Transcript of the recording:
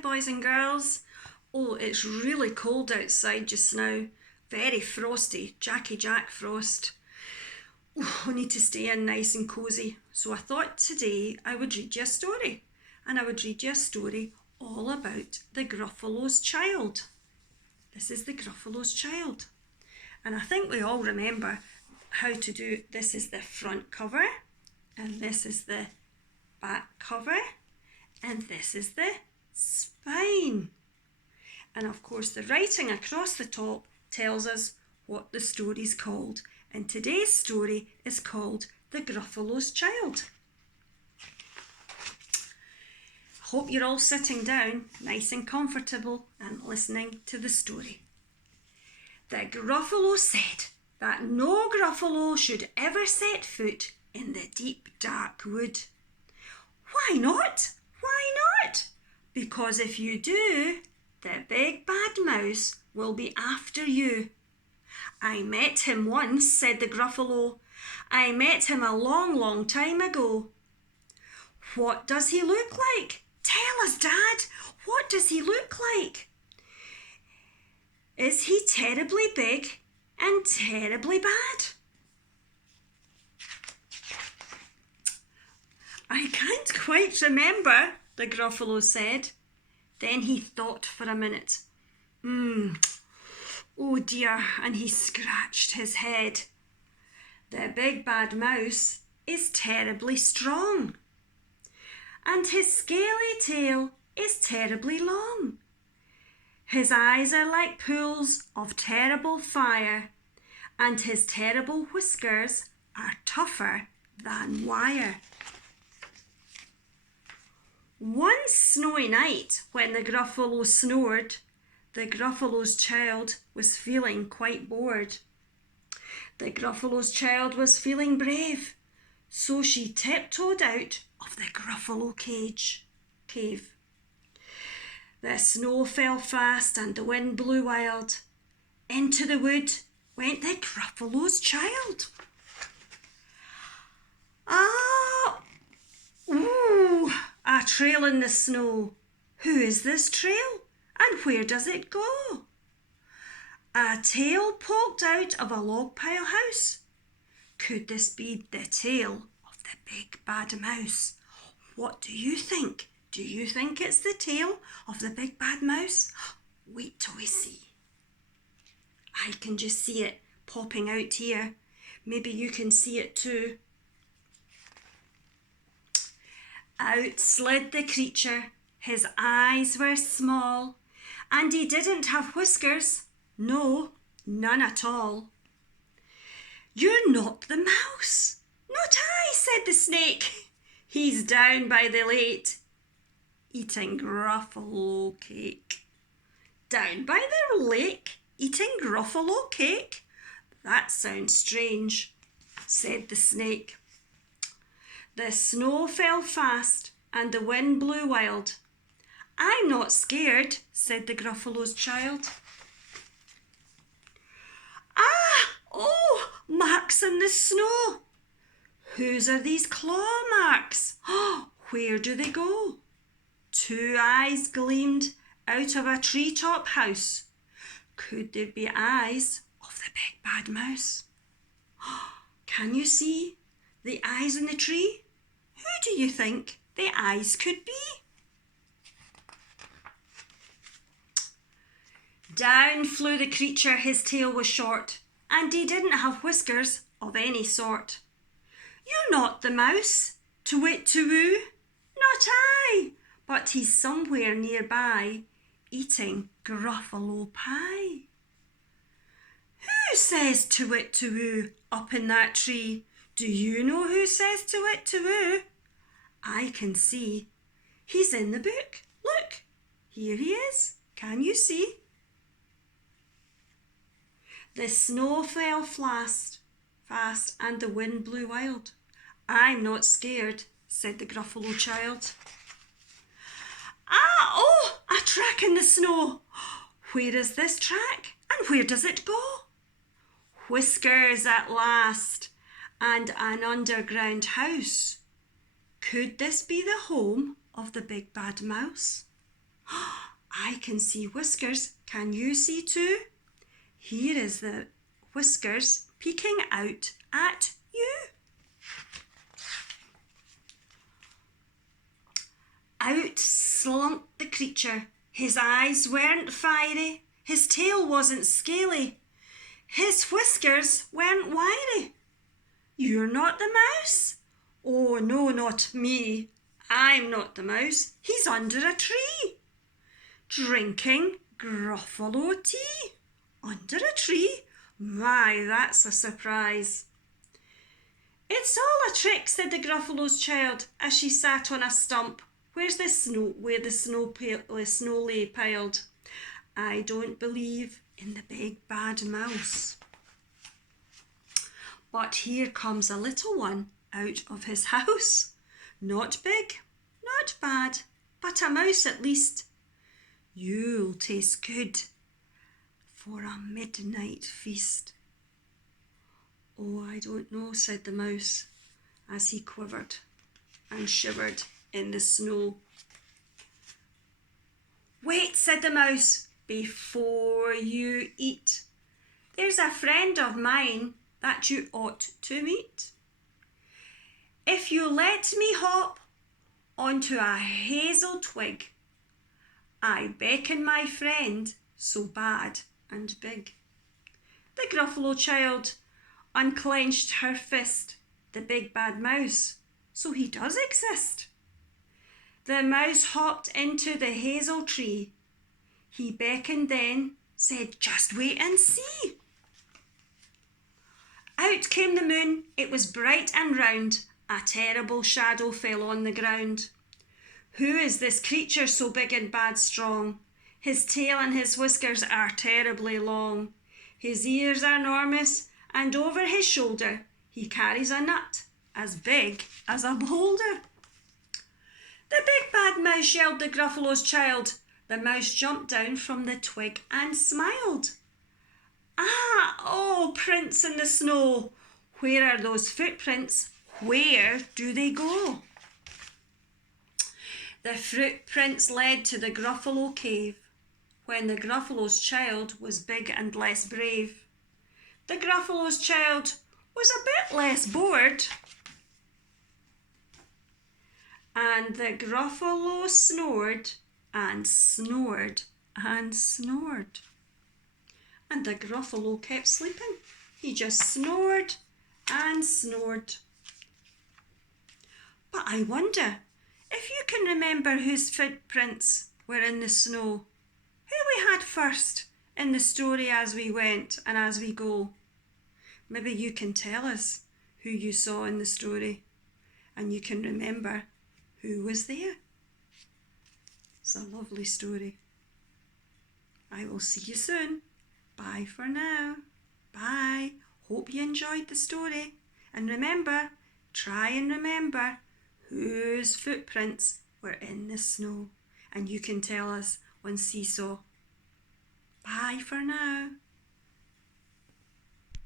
boys and girls. Oh, it's really cold outside just now. Very frosty, Jackie Jack frost. Oh, I need to stay in nice and cosy. So I thought today I would read you a story. And I would read you a story all about the Gruffalo's child. This is the Gruffalo's child. And I think we all remember how to do, this is the front cover, and this is the back cover, and this is the spine. And of course the writing across the top tells us what the story's called. And today's story is called The Gruffalo's Child. I hope you're all sitting down nice and comfortable and listening to the story. The Gruffalo said that no Gruffalo should ever set foot in the deep dark wood. Why not? Why not? Because if you do, the big bad mouse will be after you. I met him once, said the Gruffalo. I met him a long time ago. What does he look like? Tell us, Dad. What does he look like? Is he terribly big and terribly bad? I can't quite remember, the Gruffalo said. Then he thought for a minute. Oh dear, and he scratched his head. The big bad mouse is terribly strong, and his scaly tail is terribly long. His eyes are like pools of terrible fire, and his terrible whiskers are tougher than wire. One snowy night, when the Gruffalo snored, the Gruffalo's child was feeling quite bored. The Gruffalo's child was feeling brave, so she tiptoed out of the Gruffalo cave. The snow fell fast and the wind blew wild. Into the wood went the Gruffalo's child. A trail in the snow. Who is this trail, and where does it go? A tail poked out of a log pile house. Could this be the tail of the big bad mouse? What do you think? Do you think it's the tail of the big bad mouse? Wait till we see. I can just see it popping out here. Maybe you can see it too. Out slid the creature. His eyes were small, and he didn't have whiskers. No, none at all. You're not the mouse. Not I, said the snake. He's down by the lake, eating Gruffalo cake. Down by the lake, eating Gruffalo cake? That sounds strange, said the snake. The snow fell fast and the wind blew wild. I'm not scared, said the Gruffalo's child. Marks in the snow. Whose are these claw marks? Where do they go? Two eyes gleamed out of a treetop house. Could they be eyes of the big bad mouse? Can you see the eyes in the tree? Who do you think the eyes could be? Down flew the creature, his tail was short, and he didn't have whiskers of any sort. You're not the mouse, to-wit, to-woo. Not I, but he's somewhere nearby, eating Gruffalo pie. Who says to-wit, to-woo up in that tree? Do you know who says to-wit, to-woo? I can see. He's in the book. Look, here he is. Can you see? The snow fell fast, and the wind blew wild. I'm not scared, said the Gruffalo child. A track in the snow. Where is this track, and where does it go? Whiskers at last, and an underground house. Could this be the home of the big bad mouse? I can see whiskers. Can you see too? Here is the whiskers peeking out at you. Out slunk the creature. His eyes weren't fiery. His tail wasn't scaly. His whiskers weren't wiry. You're not the mouse? Oh, no, not me. I'm not the mouse. He's under a tree, drinking Gruffalo tea. Under a tree? My, that's a surprise. It's all a trick, said the Gruffalo's child, as she sat on a stump where the snow lay piled. I don't believe in the big bad mouse. But here comes a little one out of his house. Not big, not bad, but a mouse at least. You'll taste good for a midnight feast. Oh, I don't know, said the mouse, as he quivered and shivered in the snow. Wait, said the mouse, before you eat. There's a friend of mine that you ought to meet. If you let me hop onto a hazel twig, I beckon my friend so bad and big. The Gruffalo child unclenched her fist. The big bad mouse, so he does exist. The mouse hopped into the hazel tree. He beckoned then, said, just wait and see. Out came the moon. It was bright and round. A terrible shadow fell on the ground. Who is this creature so big and bad strong? His tail and his whiskers are terribly long. His ears are enormous, and over his shoulder he carries a nut as big as a boulder. The big bad mouse, yelled the Gruffalo's child. The mouse jumped down from the twig and smiled. Ah, oh, prints in the snow, where are those footprints? Where do they go? The footprints led to the Gruffalo cave, when the Gruffalo's child was big and less brave. The Gruffalo's child was a bit less bored, and the Gruffalo snored and snored and snored. And the Gruffalo kept sleeping. He just snored and snored. But I wonder if you can remember whose footprints were in the snow. Who we had first in the story as we went and as we go. Maybe you can tell us who you saw in the story and you can remember who was there. It's a lovely story. I will see you soon. Bye for now. Bye. Hope you enjoyed the story. And remember, try and remember whose footprints were in the snow. And you can tell us on Seesaw. Bye for now.